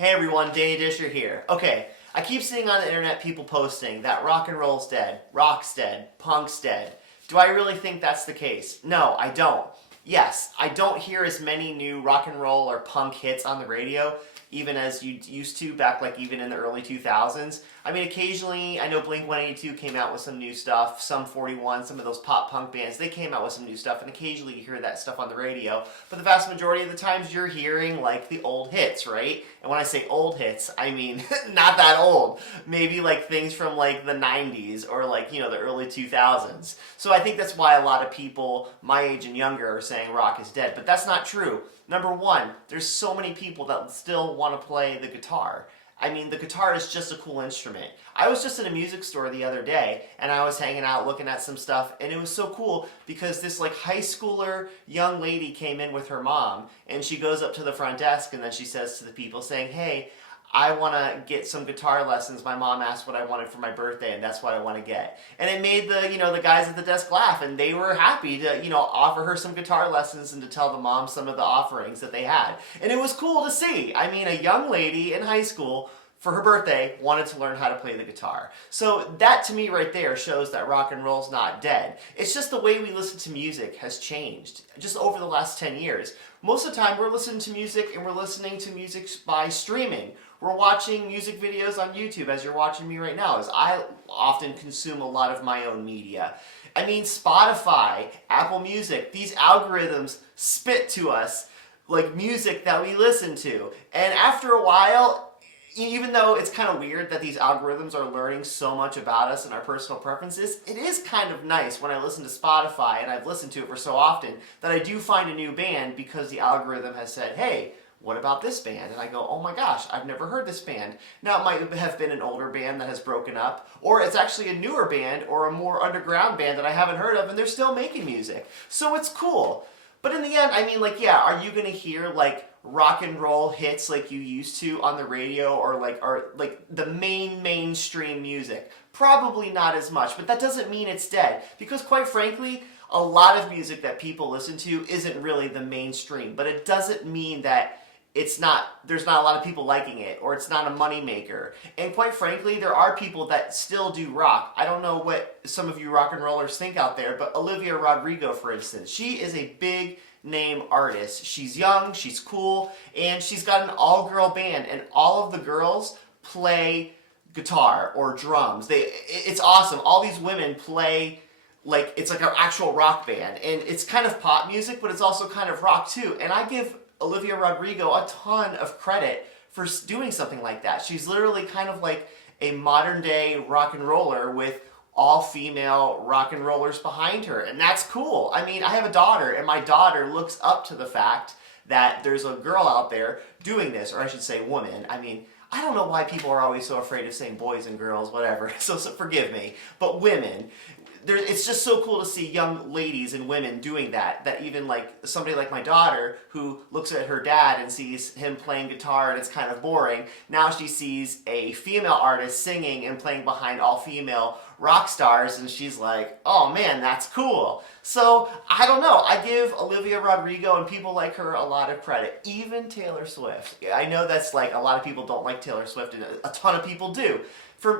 Hey everyone, Danny Disher here. Okay, I keep seeing on the internet people posting that rock and roll's dead, rock's dead, punk's dead. Do I really think that's the case? No, I don't. Yes, I don't hear as many new rock and roll or punk hits on the radio, even as you used to back like even in the early 2000s. I mean, occasionally, I know Blink-182 came out with some new stuff, some 41, some of those pop punk bands, they came out with some new stuff, and occasionally you hear that stuff on the radio, but the vast majority of the times you're hearing like the old hits, right? And when I say old hits, I mean not that old. Maybe like things from like the 90s or like, the early 2000s. So I think that's why a lot of people my age and younger are saying rock is dead, but that's not true. Number one, there's so many people that still want to play the guitar. I mean, the guitar is just a cool instrument. I was just in a music store the other day, and I was hanging out looking at some stuff, and it was so cool because this like high schooler young lady came in with her mom, and she goes up to the front desk, and then she says to the people saying, "Hey, I want to get some guitar lessons. My mom asked what I wanted for my birthday, and that's what I want to get." And it made the guys at the desk laugh, and they were happy to, offer her some guitar lessons and to tell the mom some of the offerings that they had. And it was cool to see. I mean, a young lady in high school for her birthday wanted to learn how to play the guitar. So that to me right there shows that rock and roll's not dead. It's just the way we listen to music has changed just over the last 10 years. Most of the time we're listening to music and we're listening to music by streaming. We're watching music videos on YouTube as you're watching me right now, as I often consume a lot of my own media. I mean, Spotify, Apple Music, these algorithms spit to us like music that we listen to. And after a while, even though it's kind of weird that these algorithms are learning so much about us and our personal preferences, it is kind of nice when I listen to Spotify, and I've listened to it for so often, that I do find a new band because the algorithm has said, "Hey, what about this band?" And I go, "Oh my gosh, I've never heard this band." Now it might have been an older band that has broken up, or it's actually a newer band or a more underground band that I haven't heard of, and they're still making music. So it's cool. But in the end, I mean, are you gonna hear like rock and roll hits like you used to on the radio or like the mainstream music? Probably not as much, but that doesn't mean it's dead, because quite frankly, a lot of music that people listen to isn't really the mainstream, but it doesn't mean that there's not a lot of people liking it, or it's not a moneymaker. And quite frankly, there are people that still do rock. I don't know what some of you rock and rollers think out there, but Olivia Rodrigo, for instance, she is a big name artist. She's young, she's cool, and she's got an all-girl band, and all of the girls play guitar or drums. It's awesome. All these women play like it's like an actual rock band, and it's kind of pop music, but it's also kind of rock too. And I give Olivia Rodrigo a ton of credit for doing something like that. She's literally kind of like a modern day rock and roller with all female rock and rollers behind her, and that's cool. I mean, I have a daughter, and my daughter looks up to the fact that there's a girl out there doing this, or I should say woman. I mean, I don't know why people are always so afraid of saying boys and girls, whatever, so forgive me, but women. It's just so cool to see young ladies and women doing that even like somebody like my daughter, who looks at her dad and sees him playing guitar and it's kind of boring. Now she sees a female artist singing and playing behind all female rock stars, and she's like, "Oh man, that's cool." So I don't know, I give Olivia Rodrigo and people like her a lot of credit. Even Taylor Swift. I know that's like, a lot of people don't like Taylor Swift, and a ton of people do.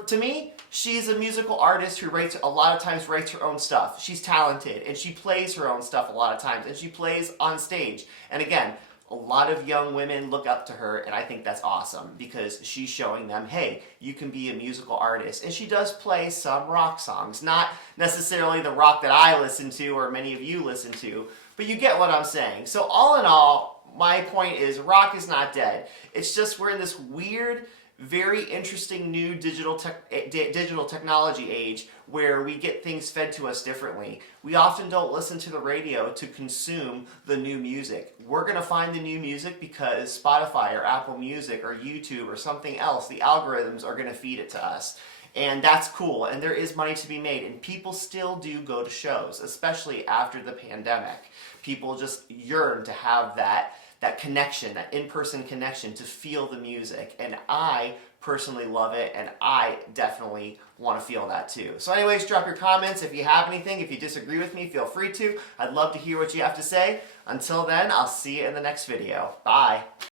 To me, she's a musical artist who a lot of times writes her own stuff. She's talented, and she plays her own stuff a lot of times, and she plays on stage. And again, a lot of young women look up to her, and I think that's awesome, because she's showing them, hey, you can be a musical artist. And she does play some rock songs, not necessarily the rock that I listen to or many of you listen to, but you get what I'm saying. So all in all, my point is rock is not dead. It's just we're in this weird, very interesting new digital technology age where we get things fed to us differently. We often don't listen to the radio to consume the new music. We're going to find the new music because Spotify or Apple Music or YouTube or something else, the algorithms are going to feed it to us. And that's cool, and there is money to be made, and people still do go to shows, especially after the pandemic. People just yearn to have that connection, that in-person connection, to feel the music. And I personally love it, and I definitely want to feel that too. So anyways, drop your comments if you have anything. If you disagree with me, feel free to. I'd love to hear what you have to say. Until then, I'll see you in the next video. Bye.